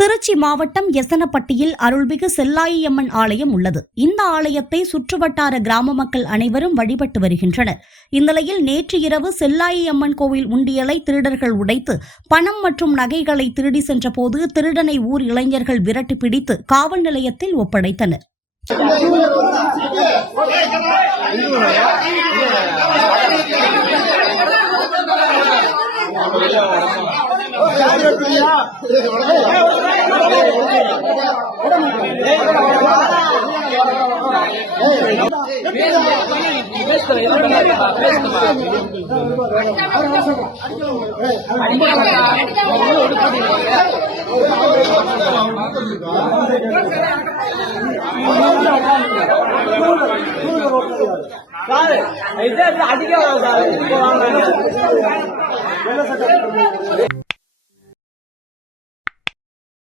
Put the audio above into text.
திருச்சி மாவட்டம் எசனப்பட்டியில் அருள்மிகு செல்லாயியம்மன் ஆலயம் உள்ளது. இந்த ஆலயத்தை சுற்றுவட்டார கிராம மக்கள் அனைவரும் வழிபட்டு வருகின்றனர். இந்நிலையில் நேற்று இரவு செல்லாயியம்மன் கோவில் உண்டியலை திருடர்கள் உடைத்து பணம் மற்றும் நகைகளை திருடி சென்றபோது திருடனை ஊர் இளைஞர்கள் விரட்டி பிடித்து காவல் நிலையத்தில் ஒப்படைத்தனர். அதிகம்